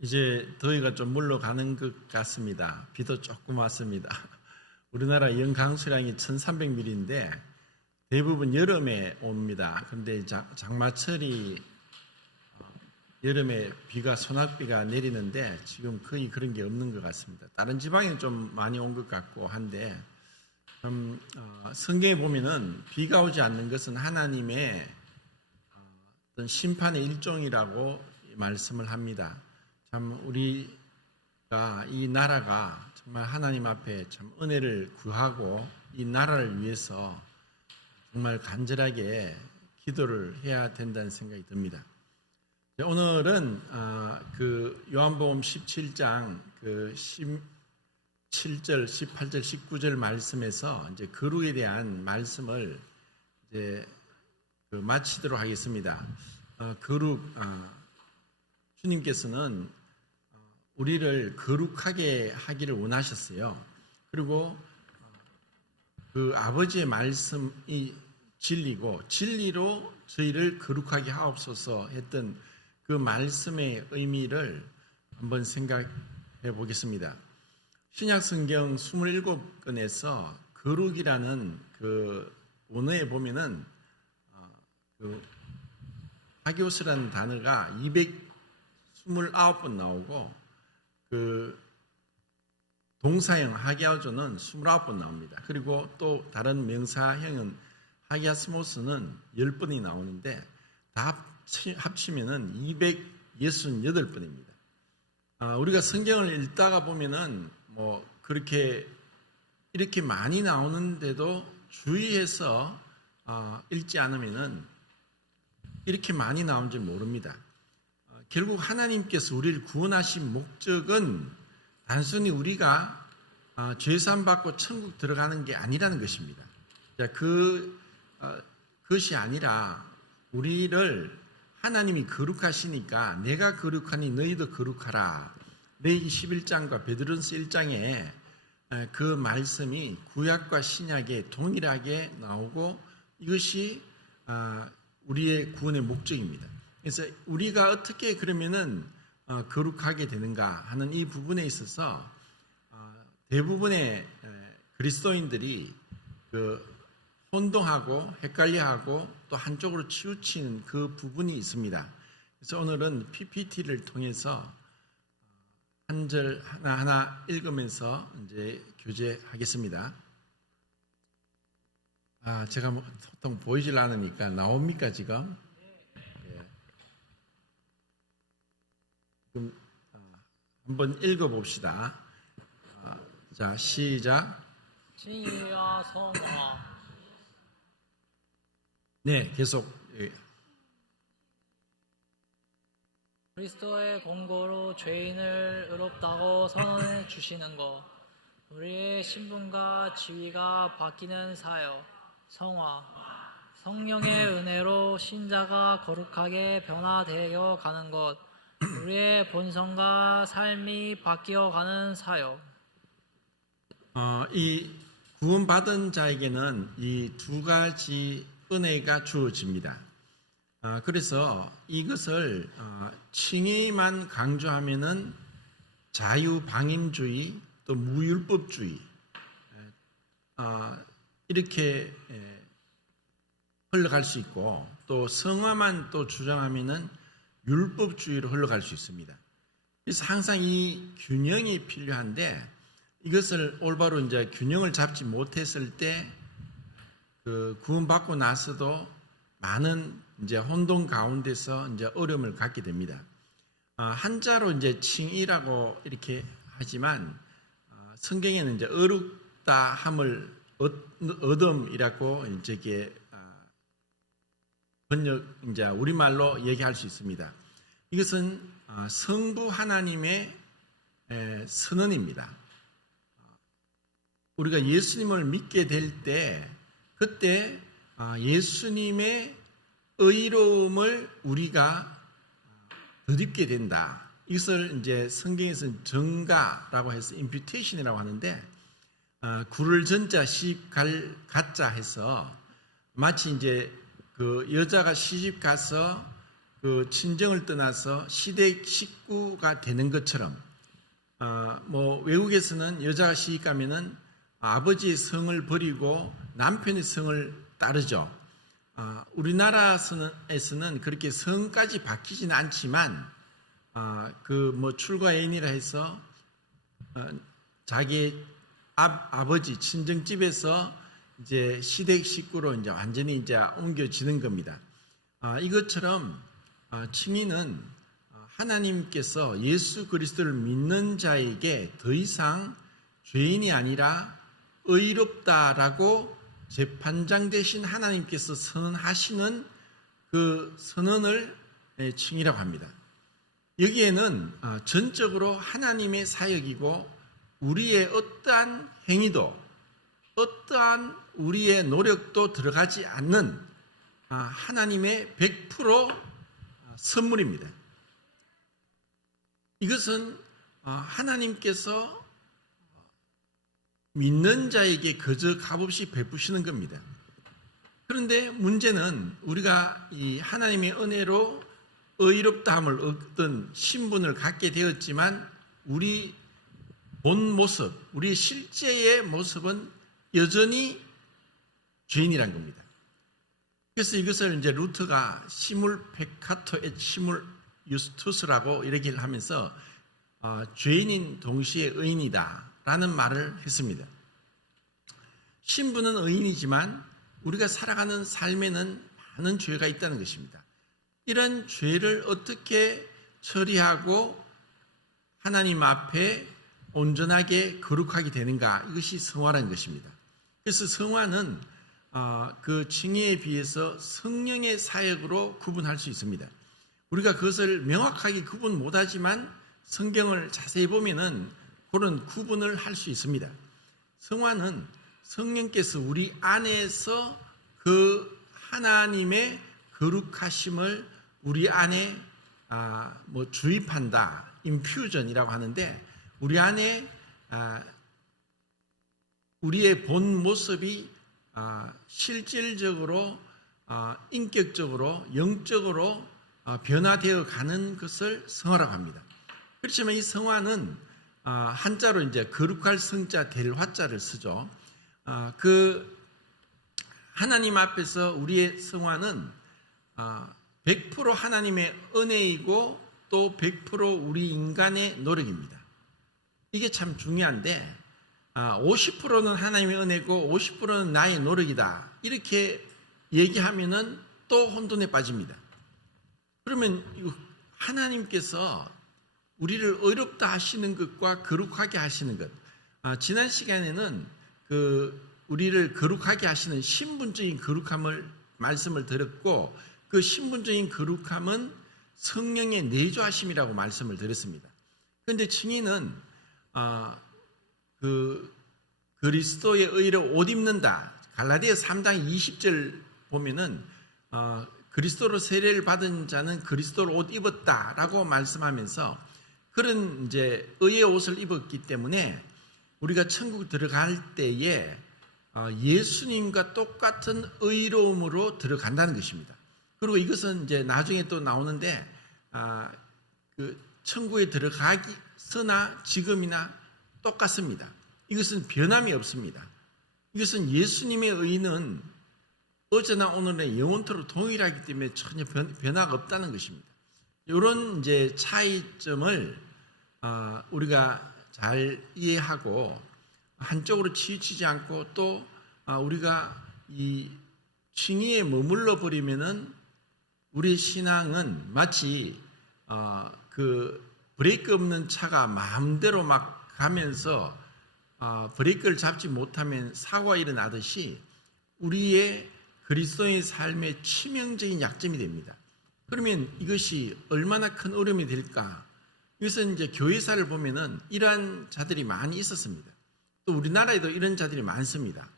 이제 더위가 좀 물러가는 것 같습니다. 비도 조금 왔습니다. 우리나라 연강수량이 1300mm인데 대부분 여름에 옵니다. 그런데 장마철이 여름에 비가 소낙비가 내리는데 지금 거의 그런 게 없는 것 같습니다. 다른 지방에는 좀 많이 온 것 같고 한데 성경에 보면은 비가 오지 않는 것은 하나님의 어떤 심판의 일종이라고 말씀을 합니다. 참 우리가 이 나라가 정말 하나님 앞에 참 은혜를 구하고 이 나라를 위해서 정말 간절하게 기도를 해야 된다는 생각이 듭니다. 오늘은 그 요한복음 17장 그 17절, 18절, 19절 말씀에서 이제 거룩에 대한 말씀을 이제 마치도록 하겠습니다. 거룩 주님께서는 우리를 거룩하게 하기를 원하셨어요. 그리고 그 아버지의 말씀이 진리고 진리로 저희를 거룩하게 하옵소서 했던 그 말씀의 의미를 한번 생각해 보겠습니다. 신약 성경 27권에서 거룩이라는 그 원어에 보면은 그 하기오스라는 단어가 229번 나오고 그 동사형 하기아조는 29번 나옵니다. 그리고 또 다른 명사형은 하기아스모스는 10번이 나오는데 다 합치면은 268번입니다. 우리가 성경을 읽다가 보면은 뭐 그렇게 이렇게 많이 나오는데도 주의해서 읽지 않으면은 이렇게 많이 나온 줄 모릅니다. 결국 하나님께서 우리를 구원하신 목적은 단순히 우리가 죄사함 받고 천국 들어가는 게 아니라는 것입니다. 그것이 아니라 우리를 하나님이 거룩하시니까 내가 거룩하니 너희도 거룩하라. 레위기 11장과 베드로전서 1장에 그 말씀이 구약과 신약에 동일하게 나오고 이것이 우리의 구원의 목적입니다. 그래서 우리가 어떻게 그러면은 거룩하게 되는가 하는 이 부분에 있어서 대부분의 그리스도인들이 혼동하고 헷갈려하고 또 한쪽으로 치우치는 그 부분이 있습니다. 그래서 오늘은 PPT를 통해서 한 절 하나하나 읽으면서 이제 교제하겠습니다. 제가 보통 보이질 않으니까 나옵니까 지금? 그럼 한번 읽어봅시다. 자, 시작. 진리와 성화. 네, 계속. 그리스도의 공고로 죄인을 의롭다고 선언해 주시는 것. 우리의 신분과 지위가 바뀌는 사역. 성화. 성령의 은혜로 신자가 거룩하게 변화되어 가는 것. 우리의 본성과 삶이 바뀌어 가는 사역. 이 구원받은 자에게는 이 두 가지 은혜가 주어집니다. 그래서 이것을 칭의만 강조하면은 자유방임주의 또 무율법주의 이렇게 흘러갈 수 있고 또 성화만 또 주장하면은 율법주의로 흘러갈 수 있습니다. 그래서 항상 이 균형이 필요한데 이것을 올바로 이제 균형을 잡지 못했을 때 그 구원받고 나서도 많은 이제 혼돈 가운데서 이제 어려움을 갖게 됩니다. 한자로 이제 칭의라고 이렇게 하지만 성경에는 이제 어렵다 함을 얻음이라고 이제 번역 이제 우리말로 얘기할 수 있습니다. 이것은 성부 하나님의 선언입니다. 우리가 예수님을 믿게 될 때 그때 예수님의 의로움을 우리가 덧입게 된다. 이것을 이제 성경에서는 정가라고 해서 imputation이라고 하는데 구를 전자 시집 갈 가자 해서 마치 이제 그 여자가 시집 가서 그 친정을 떠나서 시댁 식구가 되는 것처럼 뭐 외국에서는 여자가 시집 가면은 아버지의 성을 버리고 남편의 성을 따르죠. 우리나라에서는 그렇게 성까지 바뀌지는 않지만 그 뭐 출가애인이라 해서 자기 아버지 친정집에서 이제 시댁 식구로 이제 완전히 이제 옮겨지는 겁니다. 이것처럼 증인은 하나님께서 예수 그리스도를 믿는 자에게 더 이상 죄인이 아니라 의롭다라고 재판장 되신 하나님께서 선언하시는 그 선언을 증이라고 합니다. 여기에는 전적으로 하나님의 사역이고 우리의 어떠한 행위도 어떠한 우리의 노력도 들어가지 않는 하나님의 100% 선물입니다. 이것은 하나님께서 믿는 자에게 그저 값없이 베푸시는 겁니다. 그런데 문제는 우리가 이 하나님의 은혜로 의롭다함을 얻던 신분을 갖게 되었지만 우리 본 모습, 우리 실제의 모습은 여전히 죄인이란 겁니다. 그래서 이것을 이제 루터가 시물 페카토 엣 시물 유스투스라고 이렇게 하면서 죄인인 동시에 의인이다라는 말을 했습니다. 신분은 의인이지만 우리가 살아가는 삶에는 많은 죄가 있다는 것입니다. 이런 죄를 어떻게 처리하고 하나님 앞에 온전하게 거룩하게 되는가, 이것이 성화라는 것입니다. 그래서 성화는 그 칭의에 비해서 성령의 사역으로 구분할 수 있습니다. 우리가 그것을 명확하게 구분 못하지만 성경을 자세히 보면은 그런 구분을 할 수 있습니다. 성화는 성령께서 우리 안에서 그 하나님의 거룩하심을 우리 안에 뭐 주입한다, 인퓨전이라고 하는데 우리 안에 우리의 본 모습이 실질적으로 인격적으로 영적으로 변화되어 가는 것을 성화라고 합니다. 그렇지만 이 성화는 한자로 이제 거룩할 성자 될 화자를 쓰죠. 그 하나님 앞에서 우리의 성화는 100% 하나님의 은혜이고 또 100% 우리 인간의 노력입니다. 이게 참 중요한데 50%는 하나님의 은혜고 50%는 나의 노력이다, 이렇게 얘기하면은 또 혼돈에 빠집니다. 그러면 하나님께서 우리를 의롭다 하시는 것과 거룩하게 하시는 것, 지난 시간에는 우리를 거룩하게 하시는 신분적인 거룩함을 말씀을 드렸고, 그 신분적인 거룩함은 성령의 내주하심이라고 말씀을 드렸습니다. 그런데 증인은 그리스도의 의로 옷 입는다, 갈라디아 3장 20절 보면은 그리스도로 세례를 받은 자는 그리스도로 옷 입었다라고 말씀하면서 그런 이제 의의 옷을 입었기 때문에 우리가 천국 들어갈 때에 예수님과 똑같은 의로움으로 들어간다는 것입니다. 그리고 이것은 이제 나중에 또 나오는데 그 천국에 들어가서나 지금이나 똑같습니다. 이것은 변함이 없습니다. 이것은 예수님의 의는 어제나 오늘의 영원토록 동일하기 때문에 전혀 변화가 없다는 것입니다. 이런 이제 차이점을 우리가 잘 이해하고 한쪽으로 치우치지 않고 또 우리가 이 칭의에 머물러 버리면은 우리 신앙은 마치 그 브레이크 없는 차가 마음대로 막 가면서 브레이크를 잡지 못하면 사고가 일어나듯이 우리의 그리스도의 삶의 치명적인 약점이 됩니다. 그러면 이것이 얼마나 큰 어려움이 될까? 이것은 이제 교회사를 보면은 이러한 자들이 많이 있었습니다. 또 우리나라에도 이런 자들이 많습니다.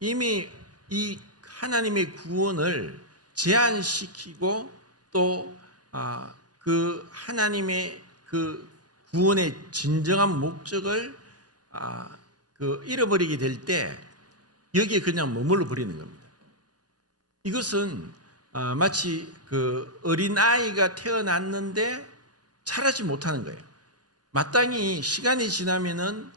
이미 이 하나님의 구원을 제한시키고 또 그 하나님의 그 구원의 진정한 목적을 잃어버리게 될 때 여기에 그냥 머물러 버리는 겁니다. 이것은 마치 그 어린 아이가 태어났는데 자라지 못하는 거예요. 마땅히 시간이 지나면은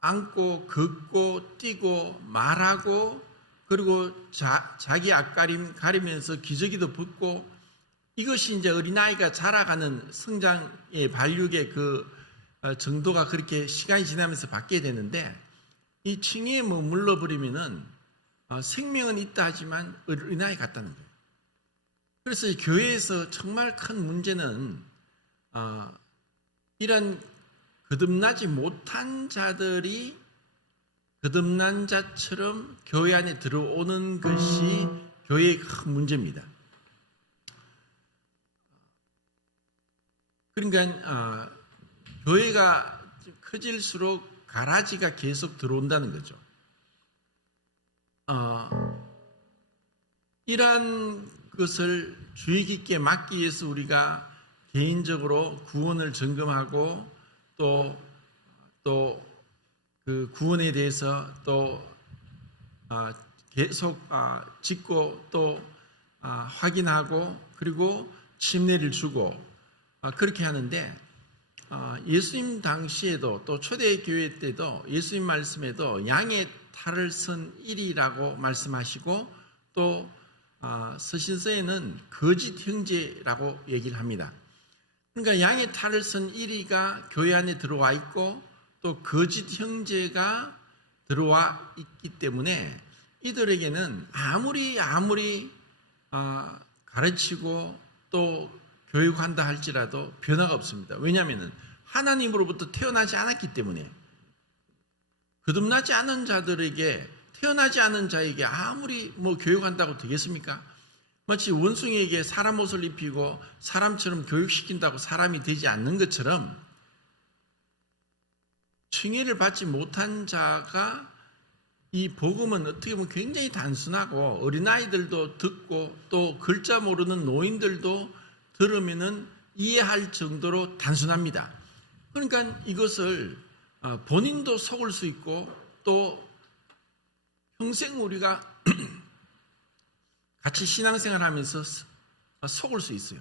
앉고 걷고 뛰고 말하고 그리고 자기 앞가림 가리면서 기저귀도 벗고 이것이 이제 어린아이가 자라가는 성장의 발육의 그 정도가 그렇게 시간이 지나면서 바뀌게 되는데 이 칭의에 머물러 버리면은 생명은 있다 하지만 어린아이 같다는 거예요. 그래서 이 교회에서 정말 큰 문제는 이런 거듭나지 못한 자들이 거듭난 자처럼 교회 안에 들어오는 것이 교회의 큰 문제입니다. 그러니까 교회가 커질수록 가라지가 계속 들어온다는 거죠. 이러한 것을 주의 깊게 막기 위해서 우리가 개인적으로 구원을 점검하고 또 그 구원에 대해서 또 계속 짓고 또 확인하고 그리고 침례를 주고 그렇게 하는데 예수님 당시에도 또 초대교회 때도 예수님 말씀에도 양의 탈을 쓴 일이라고 말씀하시고 또 서신서에는 거짓 형제라고 얘기를 합니다. 그러니까 양의 탈을 쓴 일이가 교회 안에 들어와 있고 또 거짓 형제가 들어와 있기 때문에 이들에게는 아무리 가르치고 또 교육한다 할지라도 변화가 없습니다. 왜냐하면 하나님으로부터 태어나지 않았기 때문에 거듭나지 않은 자들에게 태어나지 않은 자에게 아무리 교육한다고 되겠습니까? 마치 원숭이에게 사람 옷을 입히고 사람처럼 교육시킨다고 사람이 되지 않는 것처럼 칭의를 받지 못한 자가 이 복음은 어떻게 보면 굉장히 단순하고 어린아이들도 듣고 또 글자 모르는 노인들도 들으면은 이해할 정도로 단순합니다. 그러니까 이것을 본인도 속을 수 있고 또 평생 우리가 같이 신앙생활하면서 속을 수 있어요.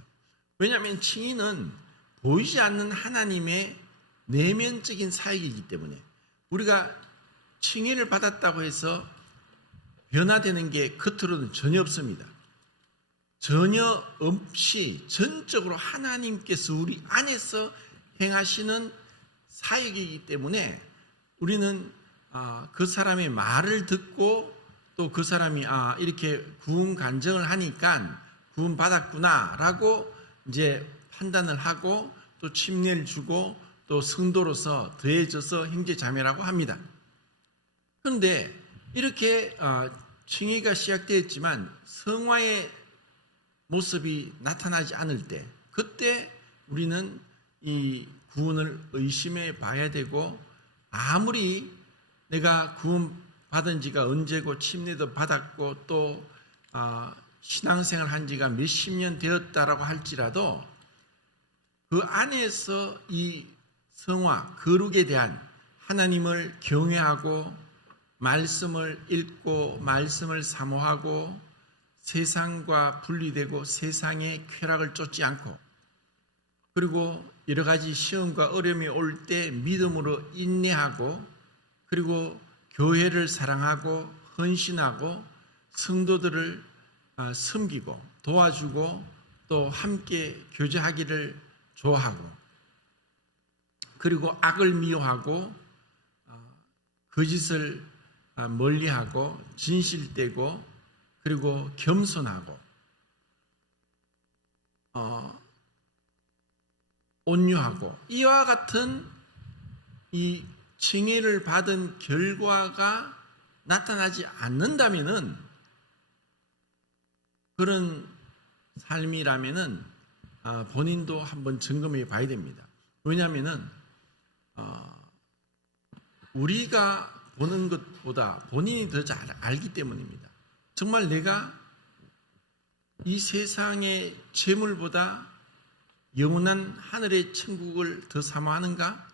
왜냐하면 칭의는 보이지 않는 하나님의 내면적인 사역이기 때문에 우리가 칭의를 받았다고 해서 변화되는 게 겉으로는 전혀 없습니다. 전혀 없이 전적으로 하나님께서 우리 안에서 행하시는 사역이기 때문에 우리는 그 사람의 말을 듣고 또 그 사람이 이렇게 구원 간증을 하니까 구원 받았구나라고 이제 판단을 하고 또 침례를 주고 또 성도로서 더해져서 형제자매라고 합니다. 그런데 이렇게 칭의가 시작되었지만 성화의 모습이 나타나지 않을 때 그때 우리는 이 구원을 의심해 봐야 되고 아무리 내가 구원 받은 지가 언제고 침례도 받았고 또 신앙생활 한 지가 몇십 년 되었다라고 할지라도 그 안에서 이 성화, 거룩에 대한 하나님을 경외하고 말씀을 읽고 말씀을 사모하고 세상과 분리되고 세상의 쾌락을 쫓지 않고 그리고 여러 가지 시험과 어려움이 올 때 믿음으로 인내하고 그리고 교회를 사랑하고 헌신하고 성도들을 섬기고 도와주고 또 함께 교제하기를 좋아하고 그리고 악을 미워하고 거짓을 멀리하고 진실되고 그리고 겸손하고 온유하고 이와 같은 이 칭의를 받은 결과가 나타나지 않는다면은 그런 삶이라면은 본인도 한번 점검해 봐야 됩니다. 왜냐하면은 우리가 보는 것보다 본인이 더 잘 알기 때문입니다. 정말 내가 이 세상의 재물보다 영원한 하늘의 천국을 더 사모하는가?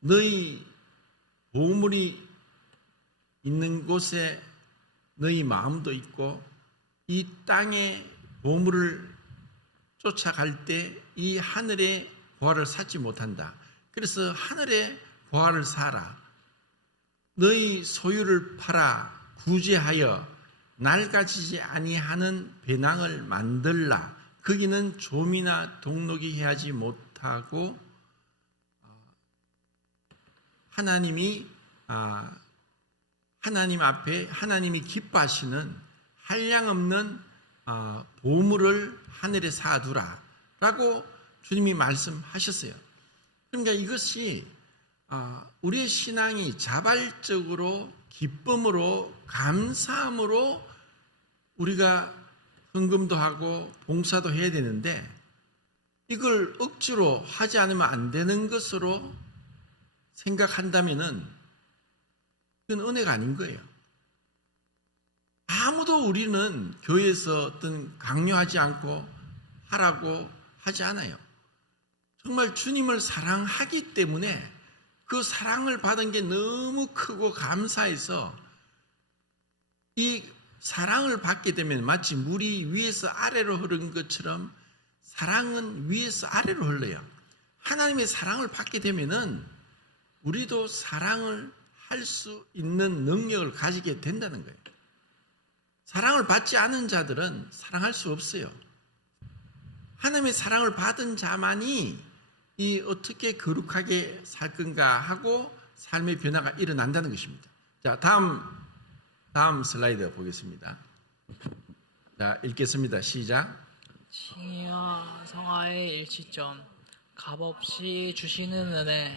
너희 보물이 있는 곳에 너희 마음도 있고 이 땅의 보물을 쫓아갈 때 이 하늘의 보화를 찾지 못한다. 그래서 하늘의 보화를 사라. 너희 소유를 팔아 구제하여 낡아지지 아니하는 배낭을 만들라. 거기는 좀이나 동록이 해하지 못하고 하나님 앞에 하나님이 기뻐하시는 한량없는 보물을 하늘에 쌓아두라 라고 주님이 말씀하셨어요. 그러니까 이것이 우리의 신앙이 자발적으로 기쁨으로 감사함으로 우리가 헌금도 하고 봉사도 해야 되는데 이걸 억지로 하지 않으면 안 되는 것으로 생각한다면은 그건 은혜가 아닌 거예요. 아무도 우리는 교회에서 어떤 강요하지 않고 하라고 하지 않아요. 정말 주님을 사랑하기 때문에 그 사랑을 받은 게 너무 크고 감사해서 이 사랑을 받게 되면 마치 물이 위에서 아래로 흐르는 것처럼 사랑은 위에서 아래로 흘러요. 하나님의 사랑을 받게 되면은 우리도 사랑을 할 수 있는 능력을 가지게 된다는 거예요. 사랑을 받지 않은 자들은 사랑할 수 없어요. 하나님의 사랑을 받은 자만이 이 어떻게 거룩하게 살 건가 하고 삶의 변화가 일어난다는 것입니다. 자, 다음 슬라이드 보겠습니다. 자, 읽겠습니다. 시작. 칭의와 성화의 일치점, 값없이 주시는 은혜.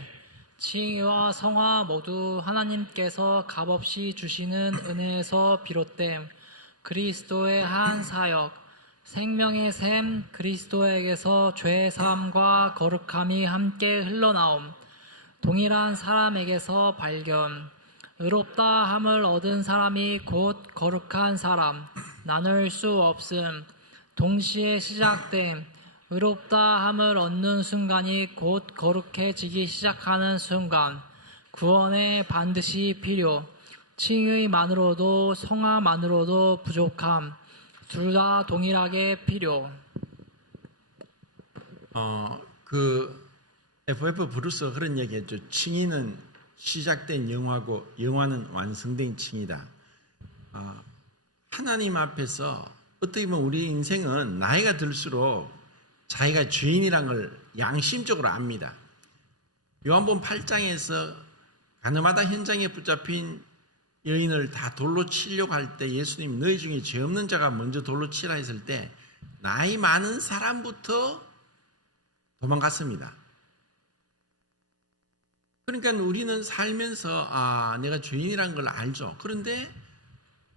칭의와 성화 모두 하나님께서 값없이 주시는 은혜에서 비롯됨. 그리스도의 한 사역, 생명의 샘 그리스도에게서 죄 사함과 거룩함이 함께 흘러나옴. 동일한 사람에게서 발견. 의롭다 함을 얻은 사람이 곧 거룩한 사람. 나눌 수 없음. 동시에 시작됨. 의롭다 함을 얻는 순간이 곧 거룩해지기 시작하는 순간. 구원에 반드시 필요. 칭의만으로도 성화만으로도 부족함. 둘 다 동일하게 필요. FF 브루스가 그런 얘기했죠. 칭의는 시작된 영화고 영화는 완성된 칭의다. 하나님 앞에서 어떻게 보면 우리 인생은 나이가 들수록 자기가 죄인이란 걸 양심적으로 압니다. 요한복음 8장에서 가늠하다 현장에 붙잡힌 여인을 다 돌로 치려고 할 때 예수님이 너희 중에 죄 없는 자가 먼저 돌로 치라 했을 때 나이 많은 사람부터 도망갔습니다. 그러니까 우리는 살면서 내가 죄인이라는 걸 알죠. 그런데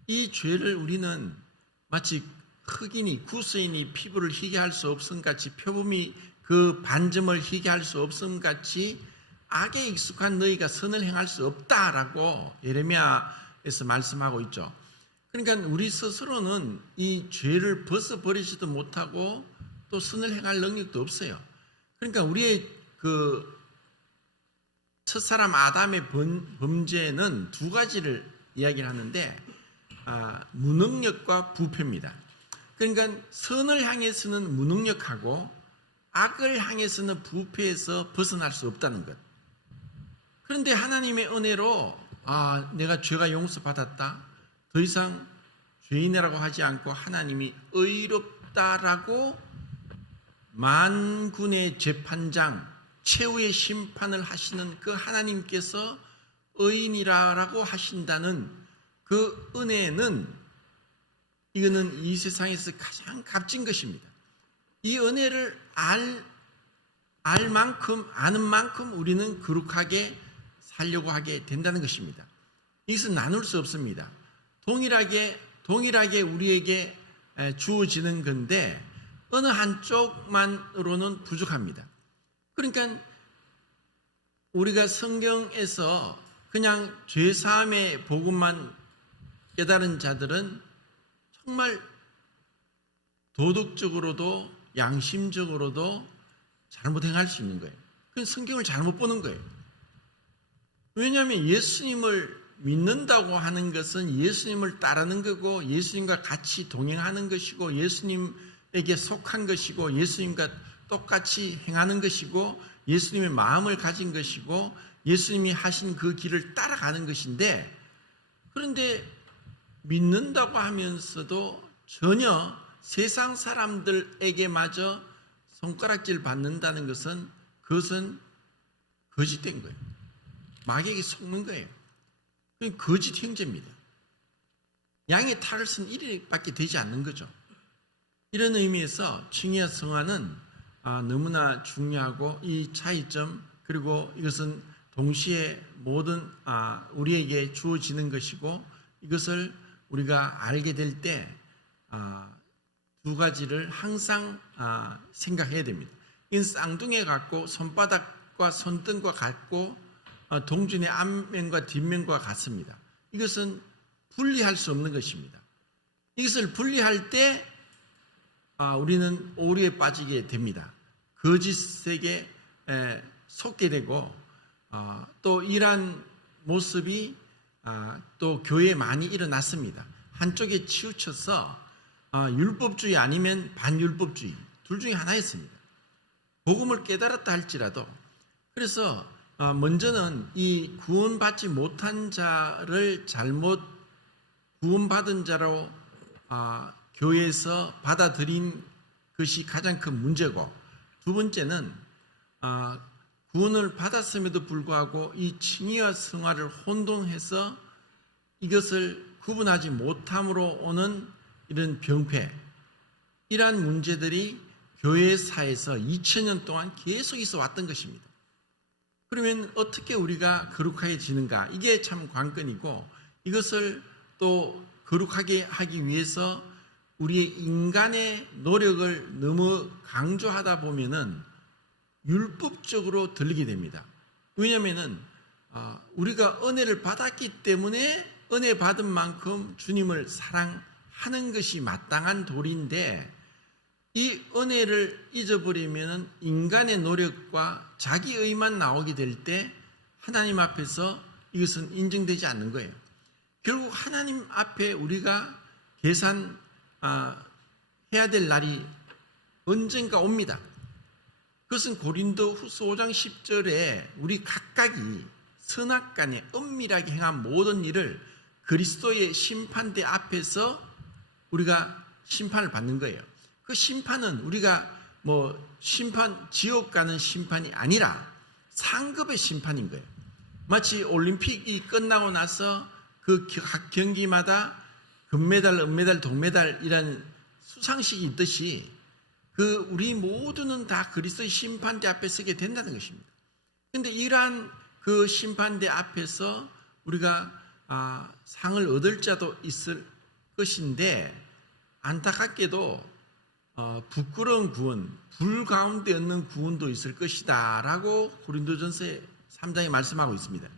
이 죄를 우리는 마치 흑인이 구스인이 피부를 희게 할 수 없음 같이 표범이 그 반점을 희게 할 수 없음 같이 악에 익숙한 너희가 선을 행할 수 없다라고 예레미야에서 말씀하고 있죠. 그러니까 우리 스스로는 이 죄를 벗어버리지도 못하고 또 선을 행할 능력도 없어요. 그러니까 우리의 그 첫사람 아담의 범죄는 두 가지를 이야기를 하는데 무능력과 부패입니다. 그러니까 선을 향해서는 무능력하고 악을 향해서는 부패에서 벗어날 수 없다는 것. 그런데 하나님의 은혜로 내가 죄가 용서받았다. 더 이상 죄인이라고 하지 않고 하나님이 의롭다라고 만군의 재판장 최후의 심판을 하시는 그 하나님께서 의인이라고 하신다는 그 은혜는 이거는 이 세상에서 가장 값진 것입니다. 이 은혜를 아는 만큼 우리는 거룩하게 살려고 하게 된다는 것입니다. 이것은 나눌 수 없습니다. 동일하게 우리에게 주어지는 건데 어느 한쪽만으로는 부족합니다. 그러니까 우리가 성경에서 그냥 죄사함의 복음만 깨달은 자들은 정말 도덕적으로도 양심적으로도 잘못 행할 수 있는 거예요. 그건 성경을 잘못 보는 거예요. 왜냐하면 예수님을 믿는다고 하는 것은 예수님을 따르는 거고 예수님과 같이 동행하는 것이고 예수님에게 속한 것이고 예수님과 똑같이 행하는 것이고 예수님의 마음을 가진 것이고 예수님이 하신 그 길을 따라가는 것인데, 그런데 믿는다고 하면서도 전혀 세상 사람들에게마저 손가락질 받는다는 것은 그것은 거짓된 거예요. 마귀에게 속는 거예요. 그건 거짓 형제입니다. 양의 탈을 쓴 1일밖에 되지 않는 거죠. 이런 의미에서 칭의와 성화는 너무나 중요하고 이 차이점, 그리고 이것은 동시에 모든 우리에게 주어지는 것이고 이것을 우리가 알게 될 때 두 가지를 항상 생각해야 됩니다. 이건 쌍둥이에 같고 손바닥과 손등과 같고 동준의 앞면과 뒷면과 같습니다. 이것은 분리할 수 없는 것입니다. 이것을 분리할 때 우리는 오류에 빠지게 됩니다. 거짓에게 속게 되고 또 이러한 모습이 또 교회에 많이 일어났습니다. 한쪽에 치우쳐서 율법주의 아니면 반율법주의 둘 중에 하나였습니다. 복음을 깨달았다 할지라도. 그래서 먼저는 이 구원받지 못한 자를 잘못 구원받은 자로 교회에서 받아들인 것이 가장 큰 문제고, 두 번째는 구원을 받았음에도 불구하고 이 칭의와 성화를 혼동해서 이것을 구분하지 못함으로 오는 이런 병폐, 이러한 문제들이 교회사에서 2000년 동안 계속 있어 왔던 것입니다. 그러면 어떻게 우리가 거룩하게 지는가? 이게 참 관건이고, 이것을 또 거룩하게 하기 위해서 우리의 인간의 노력을 너무 강조하다 보면은 율법적으로 들리게 됩니다. 왜냐하면은 우리가 은혜를 받았기 때문에 은혜 받은 만큼 주님을 사랑하는 것이 마땅한 도리인데, 이 은혜를 잊어버리면 인간의 노력과 자기의만 나오게 될 때 하나님 앞에서 이것은 인정되지 않는 거예요. 결국 하나님 앞에 우리가 계산해야 될 날이 언젠가 옵니다. 그것은 고린도후서 5장 10절에 우리 각각이 선악간에 은밀하게 행한 모든 일을 그리스도의 심판대 앞에서 우리가 심판을 받는 거예요. 그 심판은 우리가 지옥 가는 심판이 아니라 상급의 심판인 거예요. 마치 올림픽이 끝나고 나서 그 각 경기마다 금메달, 은메달, 동메달 이란 수상식이 있듯이 우리 모두는 다 그리스도의 심판대 앞에 서게 된다는 것입니다. 그런데 이러한 그 심판대 앞에서 우리가 상을 얻을 자도 있을 것인데, 안타깝게도 부끄러운 구원, 불 가운데 얻는 구원도 있을 것이다 라고 고린도전서 3장에 말씀하고 있습니다.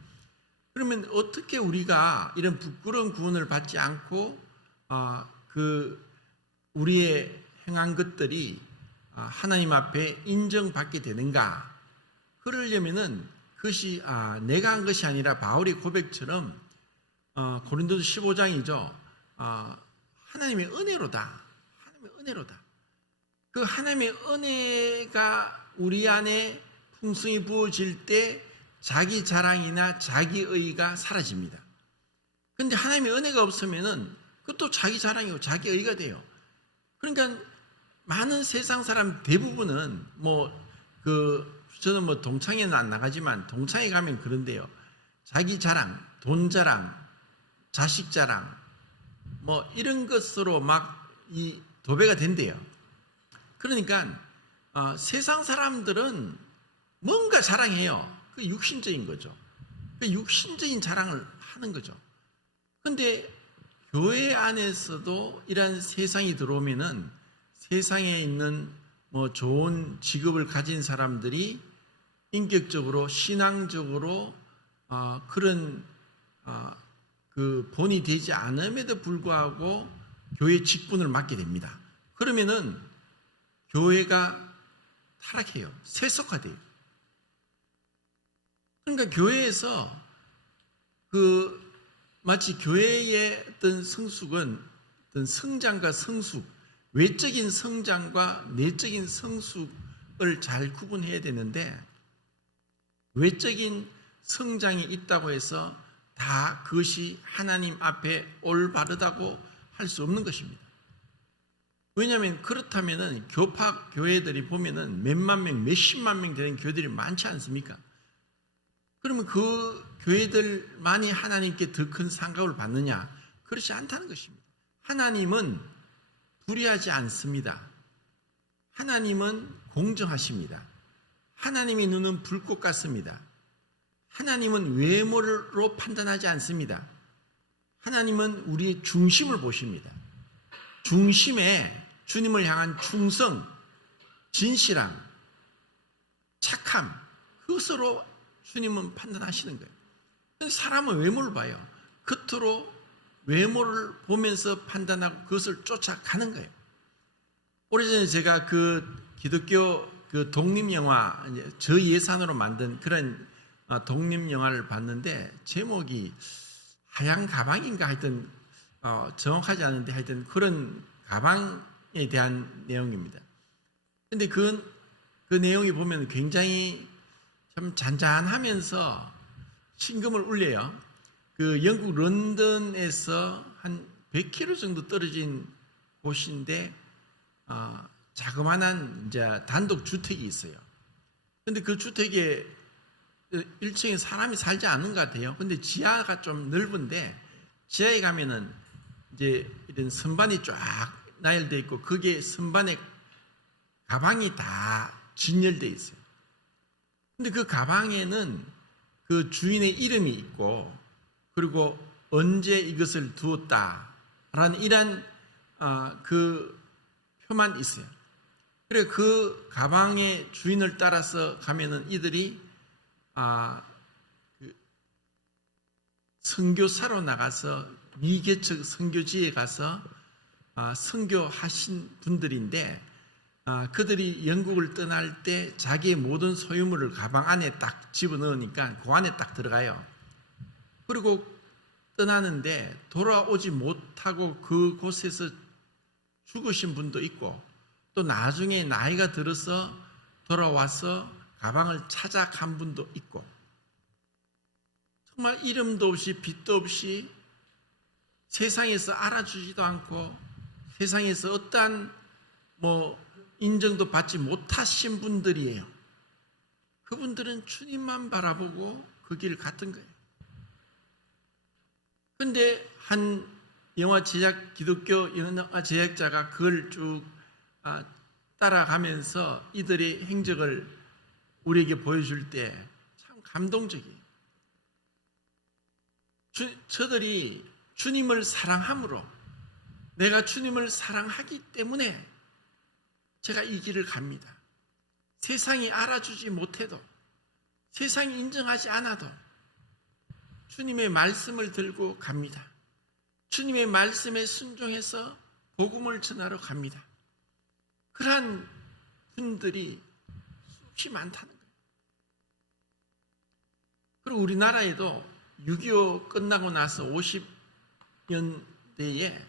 그러면 어떻게 우리가 이런 부끄러운 구원을 받지 않고 우리의 행한 것들이 하나님 앞에 인정받게 되는가? 그러려면은 그것이 내가 한 것이 아니라 바울의 고백처럼 고린도서 15장이죠. 하나님의 은혜로다. 하나님의 은혜로다. 그 하나님의 은혜가 우리 안에 풍성히 부어질 때 자기 자랑이나 자기의가 사라집니다. 그런데 하나님의 은혜가 없으면은 그것도 자기 자랑이고 자기의가 돼요. 그러니까 많은 세상 사람 대부분은 저는 동창회는 안 나가지만 동창회 가면 그런데요. 자기 자랑, 돈 자랑, 자식 자랑, 이런 것으로 막 이 도배가 된대요. 그러니까 세상 사람들은 뭔가 자랑해요. 그 육신적인 거죠. 그 육신적인 자랑을 하는 거죠. 그런데 교회 안에서도 이런 세상이 들어오면은 세상에 있는 좋은 직업을 가진 사람들이 인격적으로 신앙적으로 그런 그 본이 되지 않음에도 불구하고 교회 직분을 맡게 됩니다. 그러면은 교회가 타락해요. 세속화돼요. 그러니까 교회에서 마치 교회의 어떤 성숙은 어떤 성장과 성숙, 외적인 성장과 내적인 성숙을 잘 구분해야 되는데, 외적인 성장이 있다고 해서 다 그것이 하나님 앞에 올바르다고 할 수 없는 것입니다. 왜냐하면 그렇다면은 교파 교회들이 보면은 몇만 명, 몇십만 명 되는 교회들이 많지 않습니까? 그러면 그 교회들만이 하나님께 더 큰 상급을 받느냐? 그렇지 않다는 것입니다. 하나님은 불의하지 않습니다. 하나님은 공정하십니다. 하나님의 눈은 불꽃 같습니다. 하나님은 외모로 판단하지 않습니다. 하나님은 우리의 중심을 보십니다. 중심에 주님을 향한 충성, 진실함, 착함, 그것으로 주님은 판단하시는 거예요. 사람은 외모를 봐요. 겉으로 외모를 보면서 판단하고 그것을 쫓아가는 거예요. 오래전에 제가 그 기독교 그 독립영화, 저예산으로 만든 그런 독립영화를 봤는데, 제목이 하얀 가방인가 하여튼 정확하지 않은데 하여튼 그런 가방에 대한 내용입니다. 근데 그 내용이 보면 굉장히 참 잔잔하면서 심금을 울려요. 그 영국 런던에서 한 100km 정도 떨어진 곳인데 자그마한 이제 단독 주택이 있어요. 근데 그 주택에 1층에 사람이 살지 않은 것 같아요. 근데 지하가 좀 넓은데, 지하에 가면은 이제 이런 선반이 쫙 나열되어 있고, 거기에 선반에 가방이 다 진열되어 있어요. 근데 그 가방에는 그 주인의 이름이 있고, 그리고 언제 이것을 두었다라는 이런 그 표만 있어요. 그래 그 가방의 주인을 따라서 가면은 이들이 그 선교사로 나가서 미개척 선교지에 가서 선교하신 분들인데, 그들이 영국을 떠날 때 자기의 모든 소유물을 가방 안에 딱 집어넣으니까 그 안에 딱 들어가요. 그리고 떠나는데 돌아오지 못하고 그곳에서 죽으신 분도 있고, 또 나중에 나이가 들어서 돌아와서 가방을 찾아간 분도 있고, 정말 이름도 없이 빛도 없이 세상에서 알아주지도 않고 세상에서 어떠한 인정도 받지 못하신 분들이에요. 그분들은 주님만 바라보고 그 길을 갔던 거예요. 그런데 한 기독교 영화 제작자가 그걸 쭉 따라가면서 이들의 행적을 우리에게 보여줄 때 참 감동적이에요. 저들이 주님을 사랑함으로, 내가 주님을 사랑하기 때문에 제가 이 길을 갑니다. 세상이 알아주지 못해도, 세상이 인정하지 않아도 주님의 말씀을 들고 갑니다. 주님의 말씀에 순종해서 복음을 전하러 갑니다. 그러한 분들이 수없이 많다는 거예요. 그리고 우리나라에도 6.25 끝나고 나서 50년대에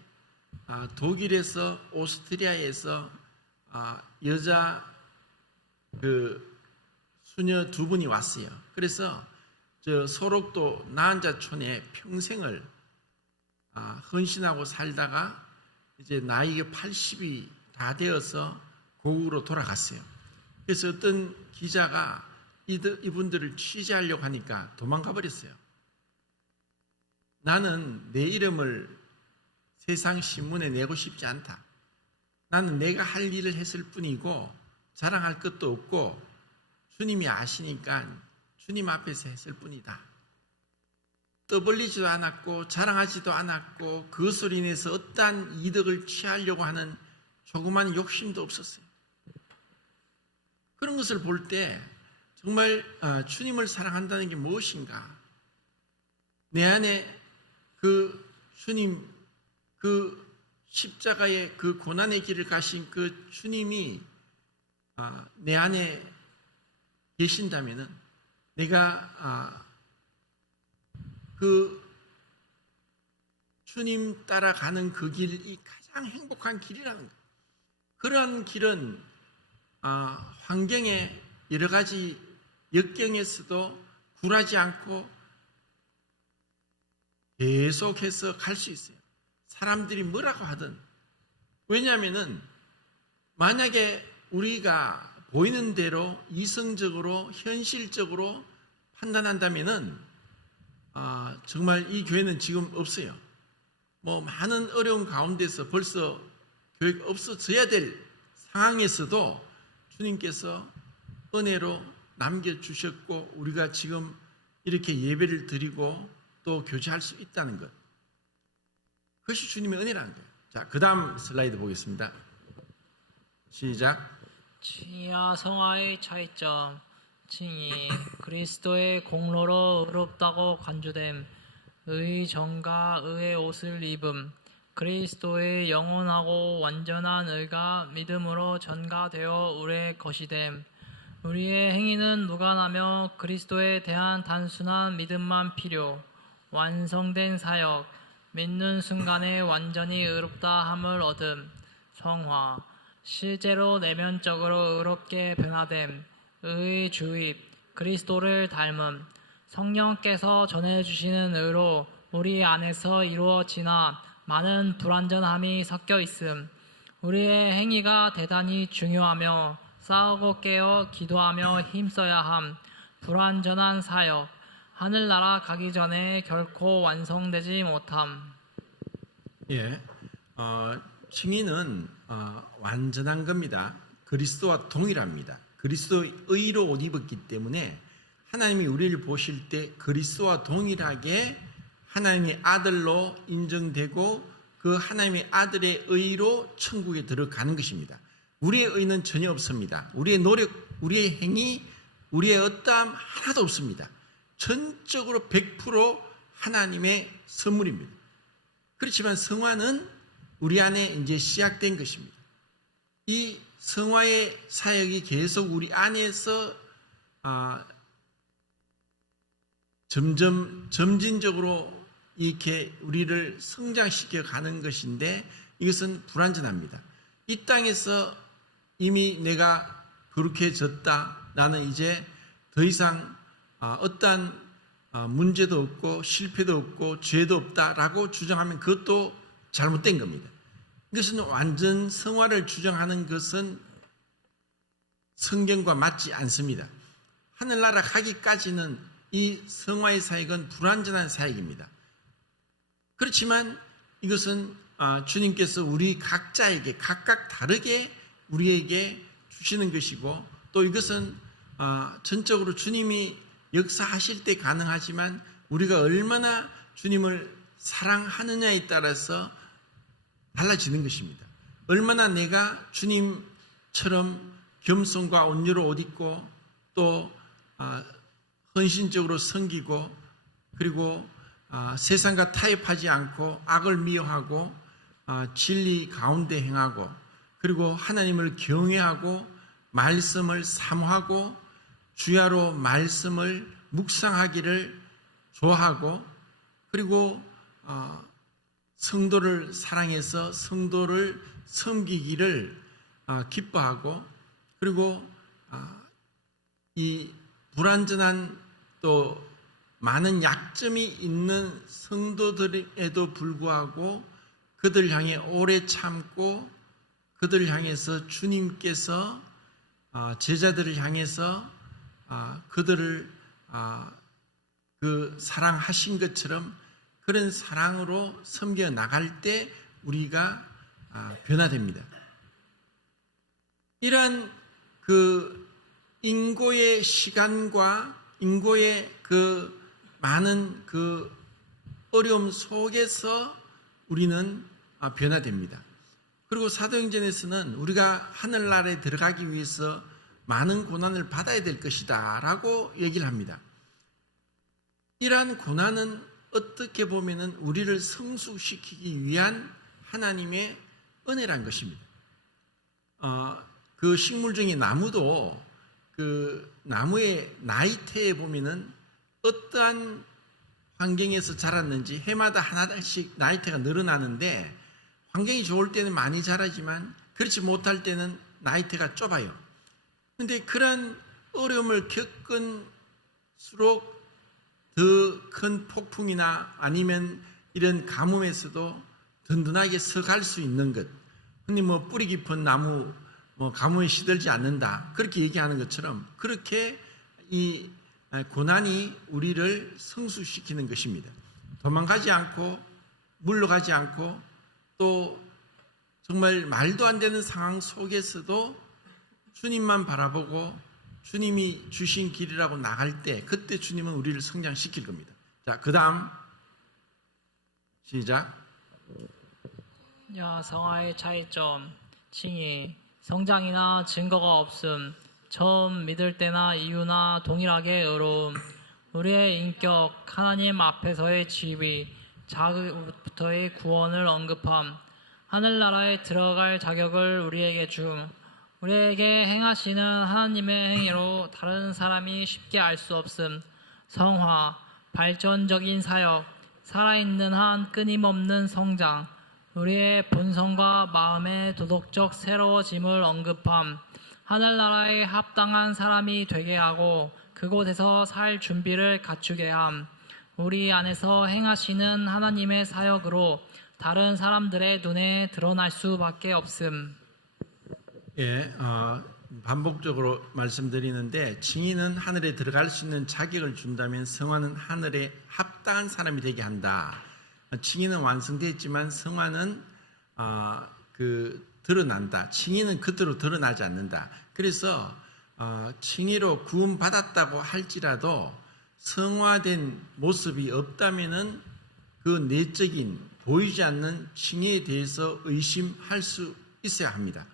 독일에서 오스트리아에서 여자 그 수녀 2분이 왔어요. 그래서 저 소록도 나한자촌에 평생을 헌신하고 살다가 이제 나이가 80이 다 되어서 고국으로 돌아갔어요. 그래서 어떤 기자가 이분들을 취재하려고 하니까 도망가 버렸어요. 나는 내 이름을 세상 신문에 내고 싶지 않다. 나는 내가 할 일을 했을 뿐이고 자랑할 것도 없고 주님이 아시니까 주님 앞에서 했을 뿐이다. 떠벌리지도 않았고 자랑하지도 않았고 그것으로 인해서 어떠한 이득을 취하려고 하는 조그만 욕심도 없었어요. 그런 것을 볼 때 정말 주님을 사랑한다는 게 무엇인가? 내 안에 그 주님, 그 십자가의 그 고난의 길을 가신 그 주님이 내 안에 계신다면은 내가 그 주님 따라가는 그 길이 가장 행복한 길이라는 거예요. 그러한 길은 환경에 여러 가지 역경에서도 굴하지 않고 계속해서 갈 수 있어요. 사람들이 뭐라고 하든. 왜냐하면은 만약에 우리가 보이는 대로 이성적으로 현실적으로 판단한다면은 정말 이 교회는 지금 없어요. 뭐 많은 어려운 가운데서 벌써 교회가 없어져야 될 상황에서도 주님께서 은혜로 남겨주셨고 우리가 지금 이렇게 예배를 드리고 또 교제할 수 있다는 것, 그것이 주님의 은혜라는 거예요. 자, 그 다음 슬라이드 보겠습니다. 시작. 칭의와 성화의 차이점. 칭의 그리스도의 공로로 의롭다고 간주됨. 의 정과 의의 옷을 입음. 그리스도의 영원하고 완전한 의가 믿음으로 전가되어 우리의 것이 됨. 우리의 행위는 무관하며 그리스도에 대한 단순한 믿음만 필요. 완성된 사역. 믿는 순간에 완전히 의롭다 함을 얻음. 성화. 실제로 내면적으로 의롭게 변화됨. 의의 주입. 그리스도를 닮음. 성령께서 전해주시는 의로 우리 안에서 이루어지나 많은 불완전함이 섞여 있음. 우리의 행위가 대단히 중요하며 싸우고 깨어 기도하며 힘써야 함. 불완전한 사역. 하늘나라 가기 전에 결코 완성되지 못함. 예, 칭의는 완전한 겁니다. 그리스도와 동일합니다. 그리스도의 의로 옷 입었기 때문에 하나님이 우리를 보실 때 그리스도와 동일하게 하나님의 아들로 인정되고 그 하나님의 아들의 의로 천국에 들어가는 것입니다. 우리의 의는 전혀 없습니다. 우리의 노력, 우리의 행위, 우리의 어떠함 하나도 없습니다. 전적으로 100% 하나님의 선물입니다. 그렇지만 성화는 우리 안에 이제 시작된 것입니다. 이 성화의 사역이 계속 우리 안에서 점진적으로 이렇게 우리를 성장시켜 가는 것인데 이것은 불완전합니다. 이 땅에서 이미 내가 거룩해졌다. 나는 이제 더 이상 어떠한 문제도 없고 실패도 없고 죄도 없다라고 주장하면 그것도 잘못된 겁니다. 이것은 완전 성화를 주장하는 것은 성경과 맞지 않습니다. 하늘나라 가기까지는 이 성화의 사역은 불완전한 사역입니다. 그렇지만 이것은 주님께서 우리 각자에게 각각 다르게 우리에게 주시는 것이고 또 이것은 전적으로 주님이 역사하실 때 가능하지만 우리가 얼마나 주님을 사랑하느냐에 따라서 달라지는 것입니다. 얼마나 내가 주님처럼 겸손과 온유로 옷 입고 또 헌신적으로 섬기고 그리고 세상과 타협하지 않고 악을 미워하고 진리 가운데 행하고 그리고 하나님을 경외하고 말씀을 사모하고 주야로 말씀을 묵상하기를 좋아하고 그리고 성도를 사랑해서 성도를 섬기기를 기뻐하고 그리고 이 불완전한 또 많은 약점이 있는 성도들에도 불구하고 그들 향해 오래 참고 그들 향해서 주님께서 제자들을 향해서 그들을 그 사랑하신 것처럼 그런 사랑으로 섬겨 나갈 때 우리가 변화됩니다. 이러한 그 인고의 시간과 인고의 그 많은 그 어려움 속에서 우리는 변화됩니다. 그리고 사도행전에서는 우리가 하늘나라에 들어가기 위해서 많은 고난을 받아야 될 것이다 라고 얘기를 합니다. 이러한 고난은 어떻게 보면은 우리를 성숙시키기 위한 하나님의 은혜란 것입니다. 그 식물 중에 나무도 그 나무의 나이테에 보면은 어떠한 환경에서 자랐는지 해마다 하나씩 나이테가 늘어나는데 환경이 좋을 때는 많이 자라지만 그렇지 못할 때는 나이테가 좁아요. 그런데 그런 어려움을 겪은수록 더 큰 폭풍이나 아니면 이런 가뭄에서도 든든하게 서갈 수 있는 것. 흔히 뭐 뿌리 깊은 나무, 뭐 가뭄에 시들지 않는다. 그렇게 얘기하는 것처럼 그렇게 이 고난이 우리를 성숙시키는 것입니다. 도망가지 않고 물러가지 않고 또 정말 말도 안 되는 상황 속에서도 주님만 바라보고 주님이 주신 길이라고 나갈 때 그때 주님은 우리를 성장시킬 겁니다. 자, 그 다음 시작. 야 성화의 차이점 칭의 성장이나 증거가 없음 처음 믿을 때나 이유나 동일하게 어려움 우리의 인격 하나님 앞에서의 지위 자그부터의 구원을 언급함 하늘나라에 들어갈 자격을 우리에게 줌 우리에게 행하시는 하나님의 행위로 다른 사람이 쉽게 알 수 없음 성화 발전적인 사역 살아있는 한 끊임없는 성장 우리의 본성과 마음의 도덕적 새로워짐을 언급함 하늘나라에 합당한 사람이 되게 하고 그곳에서 살 준비를 갖추게 함 우리 안에서 행하시는 하나님의 사역으로 다른 사람들의 눈에 드러날 수밖에 없음. 예, 반복적으로 말씀드리는데 증인은 하늘에 들어갈 수 있는 자격을 준다면 성화는 하늘에 합당한 사람이 되게 한다. 증인은 완성됐지만 성화는 드러난다. 칭의는 그대로 드러나지 않는다. 그래서 칭의로 구원받았다고 할지라도 성화된 모습이 없다면은 그 내적인 보이지 않는 칭의에 대해서 의심할 수 있어야 합니다.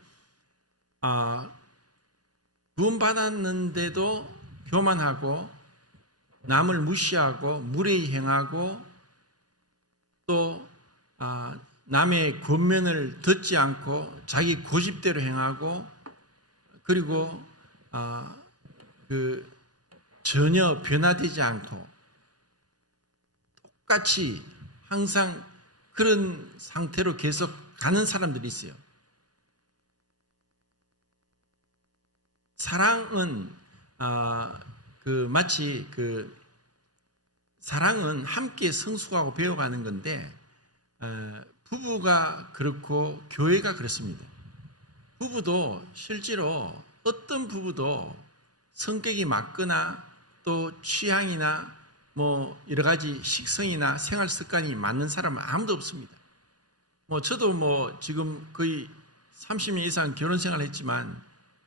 구원받았는데도 교만하고 남을 무시하고 무례히 행하고 또 남의 권면을 듣지 않고 자기 고집대로 행하고 그리고 전혀 변화되지 않고 똑같이 항상 그런 상태로 계속 가는 사람들이 있어요. 사랑은 마치 사랑은 함께 성숙하고 배워가는 건데 부부가 그렇고 교회가 그렇습니다. 부부도 실제로 어떤 부부도 성격이 맞거나 또 취향이나 뭐 여러 가지 식성이나 생활 습관이 맞는 사람은 아무도 없습니다. 저도 지금 거의 30년 이상 결혼 생활을 했지만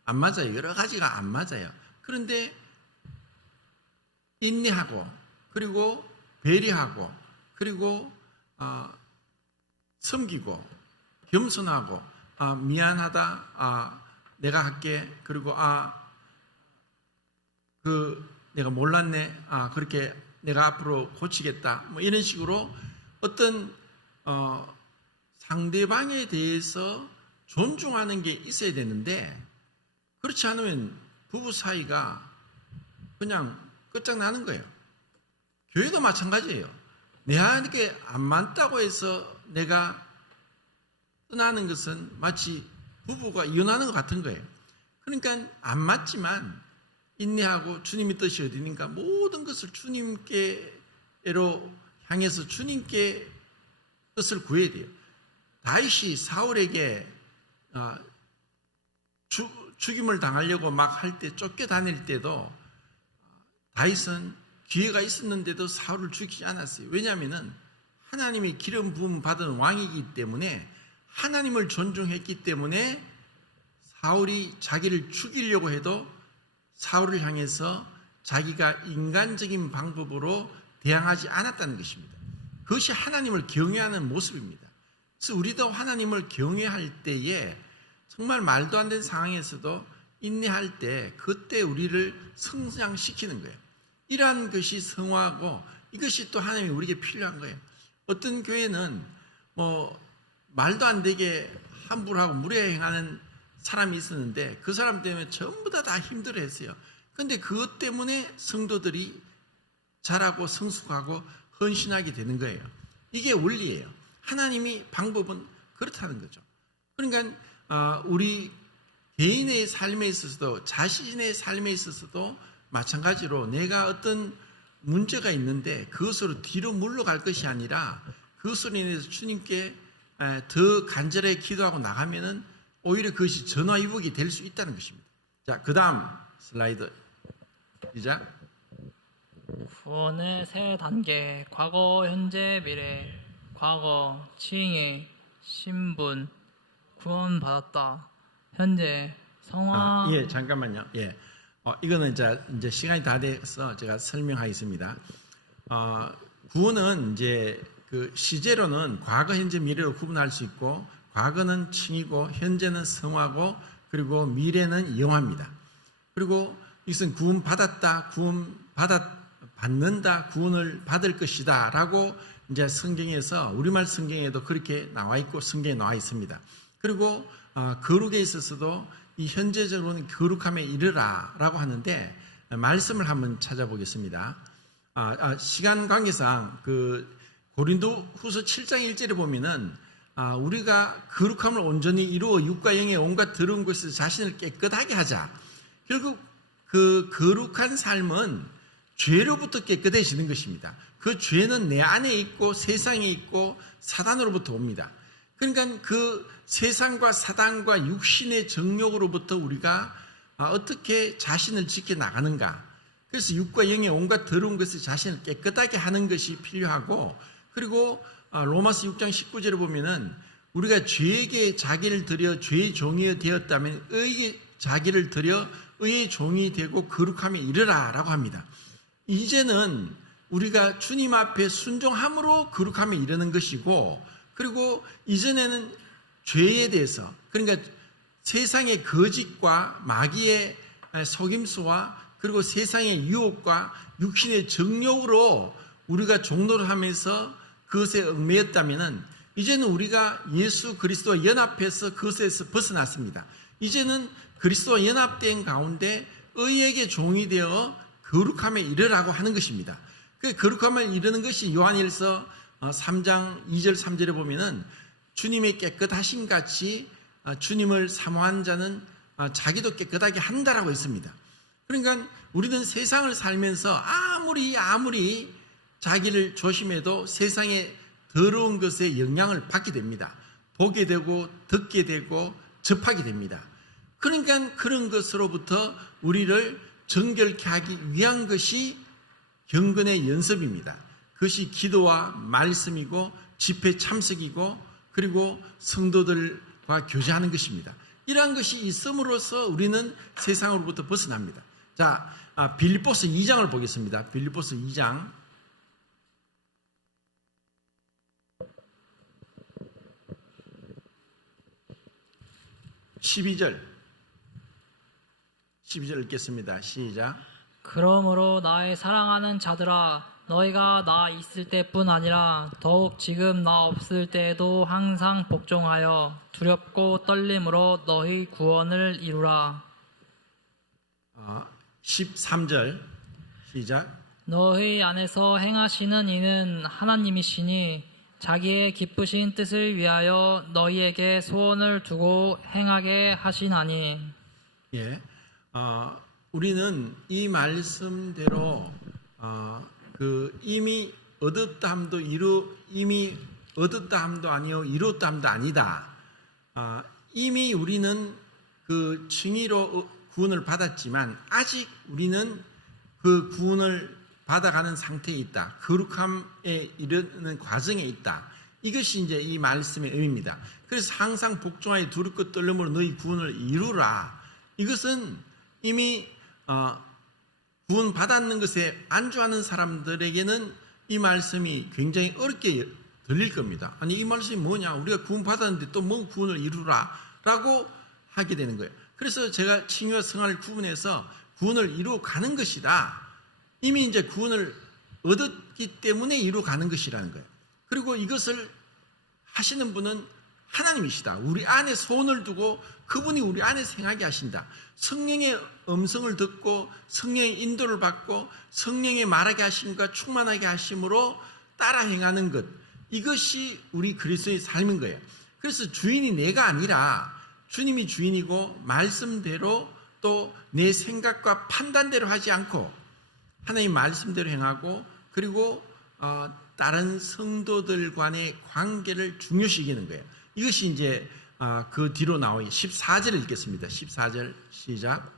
안 맞아요. 여러 가지가 안 맞아요. 그런데 인내하고 그리고 배려하고 그리고 섬기고 겸손하고 미안하다 내가 할게 그리고 내가 몰랐네 그렇게 내가 앞으로 고치겠다 이런 식으로 어떤 상대방에 대해서 존중하는 게 있어야 되는데 그렇지 않으면 부부 사이가 그냥 끝장나는 거예요. 교회도 마찬가지예요. 내한테 안 맞다고 해서 내가 떠나는 것은 마치 부부가 이혼하는 것 같은 거예요. 그러니까 안 맞지만 인내하고 주님의 뜻이 어디니까 모든 것을 주님께로 향해서 주님께 뜻을 구해야 돼요. 다윗이 사울에게 죽임을 당하려고 막 할 때 쫓겨다닐 때도 다윗은 기회가 있었는데도 사울을 죽이지 않았어요. 왜냐하면 하나님이 기름 부음 받은 왕이기 때문에 하나님을 존중했기 때문에 사울이 자기를 죽이려고 해도 사울을 향해서 자기가 인간적인 방법으로 대항하지 않았다는 것입니다. 그것이 하나님을 경외하는 모습입니다. 그래서 우리도 하나님을 경외할 때에 정말 말도 안 되는 상황에서도 인내할 때 그때 우리를 성장시키는 거예요. 이러한 것이 성화고 이것이 또 하나님이 우리에게 필요한 거예요. 어떤 교회는 말도 안 되게 함부로 하고 무례히 행하는 사람이 있었는데 그 사람 때문에 전부 다 힘들어했어요. 그런데 그것 때문에 성도들이 자라고 성숙하고 헌신하게 되는 거예요. 이게 원리예요. 하나님이 방법은 그렇다는 거죠. 그러니까 우리 개인의 삶에 있어서도 자신의 삶에 있어서도 마찬가지로 내가 어떤 문제가 있는데 그것으로 뒤로 물러갈 것이 아니라 그것으로 인해서 주님께 더 간절하게 기도하고 나가면은 오히려 그것이 전화위복이 될 수 있다는 것입니다. 자, 그 다음 슬라이드 시작. 구원의 세 단계: 과거, 현재, 미래. 과거, 칭의, 신분, 구원받았다. 현재, 성화. 예, 잠깐만요. 예, 이거는 이제 시간이 다 돼서 제가 설명하겠습니다. 구원은 이제 그 시제로는 과거, 현재, 미래로 구분할 수 있고, 과거는 칭이고, 현재는 성화고, 그리고 미래는 영화입니다. 그리고 이것은 구원받았다, 받는다, 구원을 받을 것이다라고 이제 성경에서 우리말 성경에도 그렇게 나와 있고 성경에 나와 있습니다. 그리고 거룩에 있어서도 이 현재적으로는 거룩함에 이르라라고 하는데 말씀을 한번 찾아보겠습니다. 시간 관계상 그 고린도후서 7장 1절에 보면은 우리가 거룩함을 온전히 이루어 육과 영의 온갖 더러운 것에서 자신을 깨끗하게 하자. 결국 그 거룩한 삶은 죄로부터 깨끗해지는 것입니다. 그 죄는 내 안에 있고 세상에 있고 사단으로부터 옵니다. 그러니까 그 세상과 사단과 육신의 정욕으로부터 우리가 어떻게 자신을 지켜나가는가. 그래서 육과 영의 온갖 더러운 것에 자신을 깨끗하게 하는 것이 필요하고, 그리고 로마서 6장 19절에 보면은 우리가 죄에게 자기를 드려 죄의 종이 되었다면 의에게 자기를 드려 의의 종이 되고 거룩함에 이르라라고 합니다. 이제는 우리가 주님 앞에 순종함으로 거룩함에 이르는 것이고, 그리고 이전에는 죄에 대해서, 그러니까 세상의 거짓과 마귀의 속임수와 그리고 세상의 유혹과 육신의 정욕으로 우리가 종노를 하면서 그것에 얽매였다면은 이제는 우리가 예수 그리스도와 연합해서 그것에서 벗어났습니다. 이제는 그리스도와 연합된 가운데 의에게 종이 되어 거룩함에 이르라고 하는 것입니다. 그 거룩함에 이르는 것이 요한일서 3장 2절 3절에 보면은 주님의 깨끗하심 같이 주님을 사모한 자는 자기도 깨끗하게 한다라고 했습니다. 그러니까 우리는 세상을 살면서 아무리 자기를 조심해도 세상의 더러운 것에 영향을 받게 됩니다. 보게 되고 듣게 되고 접하게 됩니다. 그러니까 그런 것으로부터 우리를 정결케 하기 위한 것이 경건의 연습입니다. 그것이 기도와 말씀이고 집회 참석이고 그리고 성도들과 교제하는 것입니다. 이러한 것이 있음으로써 우리는 세상으로부터 벗어납니다. 자, 빌립보서 2장을 보겠습니다. 빌립보서 2장 12절 읽겠습니다. 시작. 그러므로 나의 사랑하는 자들아, 너희가 나 있을 때뿐 아니라 더욱 지금 나 없을 때에도 항상 복종하여 두렵고 떨림으로 너희 구원을 이루라. 13절 시작. 너희 안에서 행하시는 이는 하나님이시니 자기의 기쁘신 뜻을 위하여 너희에게 소원을 두고 행하게 하시나니. 예, 우리는 이 말씀대로 이미 얻었다 함도 이미 얻었다 함도 아니요 이뤘다 함도 아니다. 이미 우리는 그 칭의로 구원을 받았지만 아직 우리는 그 구원을 받아가는 상태에 있다. 거룩함에 이르는 과정에 있다. 이것이 이제 이 말씀의 의미입니다. 그래서 항상 복종하여 두렵고 떨림으로 너희 구원을 이루라. 이것은 이미 구원 받았는 것에 안주하는 사람들에게는 이 말씀이 굉장히 어렵게 들릴 겁니다. 아니 이 말씀이 뭐냐? 우리가 구원 받았는데 또 뭐 구원을 이루라 라고 하게 되는 거예요. 그래서 제가 칭의와 성화를 구분해서 구원을 이루어 가는 것이다. 이미 이제 구원을 얻었기 때문에 이루어 가는 것이라는 거예요. 그리고 이것을 하시는 분은 하나님이시다. 우리 안에 소원을 두고 그분이 우리 안에 생하게 하신다. 성령의 음성을 듣고 성령의 인도를 받고 성령의 말하게 하심과 충만하게 하심으로 따라 행하는 것, 이것이 우리 그리스도의 삶인 거예요. 그래서 주인이 내가 아니라 주님이 주인이고 말씀대로 또 내 생각과 판단대로 하지 않고 하나님 말씀대로 행하고 그리고 다른 성도들 간의 관계를 중요시기는 거예요. 이것이 이제 그 뒤로 나오는 14절을 읽겠습니다. 14절 시작.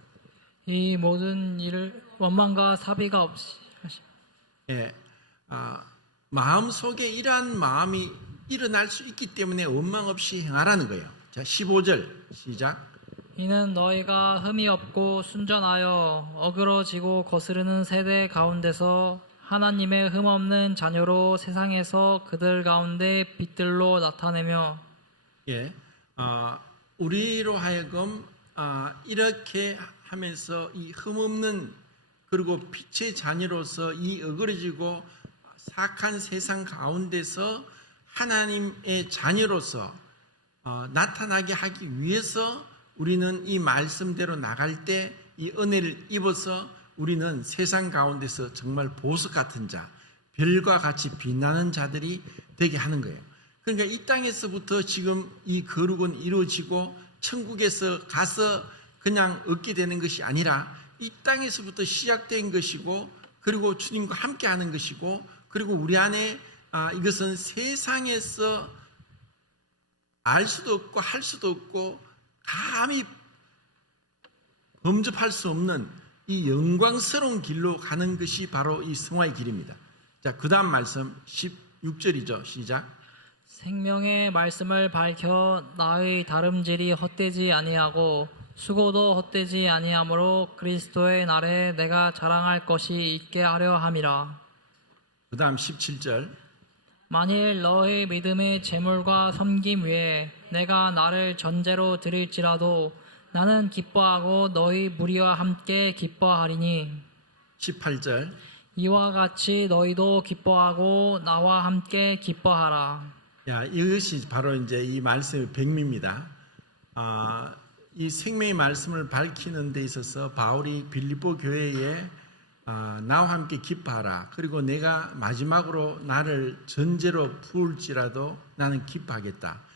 이 모든 일을 원망과 사비가 없이 예, 마음속에 이러한 마음이 일어날 수 있기 때문에 원망 없이 행하라는 거예요. 자, 15절 시작. 이는 너희가 흠이 없고 순전하여 어그러지고 거스르는 세대 가운데서 하나님의 흠 없는 자녀로 세상에서 그들 가운데 빛들로 나타내며 예, 우리로 하여금 이렇게 하면서 이 흠없는 그리고 빛의 자녀로서 이 어그러지고 사악한 세상 가운데서 하나님의 자녀로서 나타나게 하기 위해서 우리는 이 말씀대로 나갈 때 이 은혜를 입어서 우리는 세상 가운데서 정말 보석 같은 자, 별과 같이 빛나는 자들이 되게 하는 거예요. 그러니까 이 땅에서부터 지금 이 거룩은 이루어지고 천국에서 가서 그냥 얻게 되는 것이 아니라 이 땅에서부터 시작된 것이고 그리고 주님과 함께 하는 것이고 그리고 우리 안에 이것은 세상에서 알 수도 없고 할 수도 없고 감히 범접할 수 없는 이 영광스러운 길로 가는 것이 바로 이 성화의 길입니다. 자, 그 다음 말씀 16절이죠. 시작. 생명의 말씀을 밝혀 나의 다름질이 헛되지 아니하고 수고도 헛되지 아니하므로 그리스도의 날에 내가 자랑할 것이 있게 하려 함이라. 그 다음 17절. 만일 너의 믿음의 재물과 섬김 위에 내가 나를 전제로 드릴지라도 나는 기뻐하고 너희 무리와 함께 기뻐하리니 18절. 이와 같이 너희도 기뻐하고 나와 함께 기뻐하라. 야, 이것이 바로 이제 이 말씀의 백미입니다. 이 생명의 말씀을 밝히는 데 있어서 바울이 빌립보 교회에 나와 함께 기뻐하라. 그리고 내가 마지막으로 나를 전제로 부을지라도 나는 기뻐하겠다.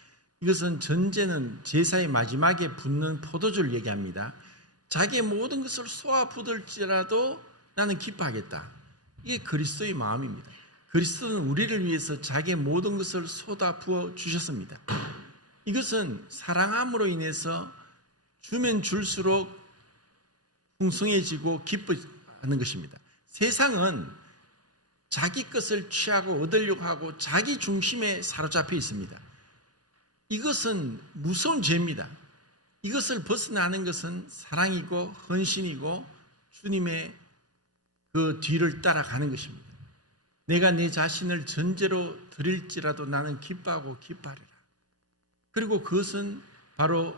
이것은 전제는 제사의 마지막에 붓는 포도주를 얘기합니다. 자기의 모든 것을 쏟아 붓을지라도 나는 기뻐하겠다. 이게 그리스도의 마음입니다. 그리스도는 우리를 위해서 자기의 모든 것을 쏟아 부어 주셨습니다. 이것은 사랑함으로 인해서 주면 줄수록 풍성해지고 기뻐하는 것입니다. 세상은 자기 것을 취하고 얻으려고 하고 자기 중심에 사로잡혀 있습니다. 이것은 무서운 죄입니다. 이것을 벗어나는 것은 사랑이고 헌신이고 주님의 그 뒤를 따라가는 것입니다. 내가 내 자신을 전제로 드릴지라도 나는 기뻐하고 기뻐하리라. 그리고 그것은 바로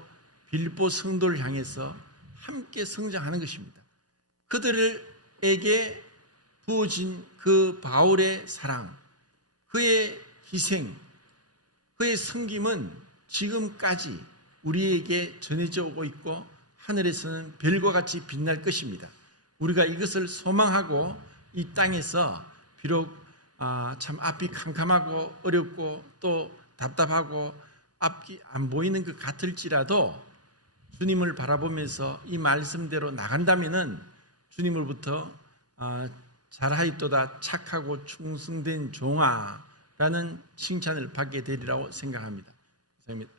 빌립보 성도를 향해서 함께 성장하는 것입니다. 그들에게 부어진 그 바울의 사랑, 그의 희생, 그의 섬김은 지금까지 우리에게 전해져 오고 있고 하늘에서는 별과 같이 빛날 것입니다. 우리가 이것을 소망하고 이 땅에서 비록 참 앞이 캄캄하고 어렵고 또 답답하고 앞이 안 보이는 것 같을지라도 주님을 바라보면서 이 말씀대로 나간다면은 주님으로부터 잘하였도다 착하고 충성된 종아라는 칭찬을 받게 되리라고 생각합니다. 감사합니다.